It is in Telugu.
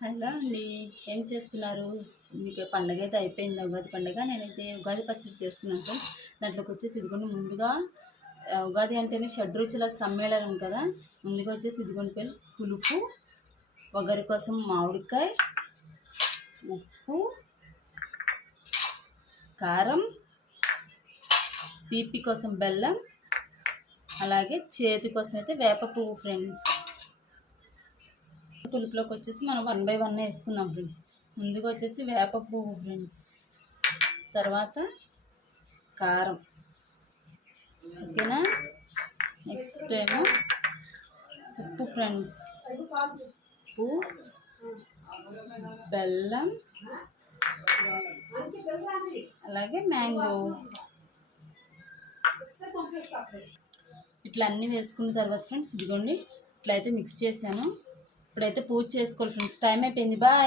హలో అండి, ఏం చేస్తున్నారు? మీకు పండగ అయితే అయిపోయింది, ఉగాది పండగ. నేనైతే ఉగాది పచ్చడి చేస్తున్నాను. దాంట్లోకి వచ్చేసి ఇదిగోండి, ముందుగా ఉగాది అంటేనే షడ్రుచుల సమ్మేళనం కదా. ముందుగా వచ్చేసి ఇదిగోండి పులుపు, వగరు కోసం మామిడికాయ, ఉప్పు, కారం, తీపి కోసం బెల్లం, అలాగే చేతి కోసం అయితే వేప పువ్వు ఫ్రెండ్స్. పులుపులోకి వచ్చేసి మనం 1 by 1 వేసుకుందాం ఫ్రెండ్స్. ముందుగా వచ్చేసి వేప పువ్వు ఫ్రెండ్స్, తర్వాత కారం, ఓకేనా. నెక్స్ట్ ఏమో ఉప్పు ఫ్రెండ్స్, ఉప్పు, బెల్లం, అలాగే మ్యాంగో. ఇట్లా అన్నీ వేసుకున్న తర్వాత ఫ్రెండ్స్ ఇదిగోండి ఇట్లా అయితే మిక్స్ చేశాను. ఇప్పుడైతే పూజ చేసుకోవాలి ఫ్రెండ్స్. టైం అయిపోయింది, బాయ్.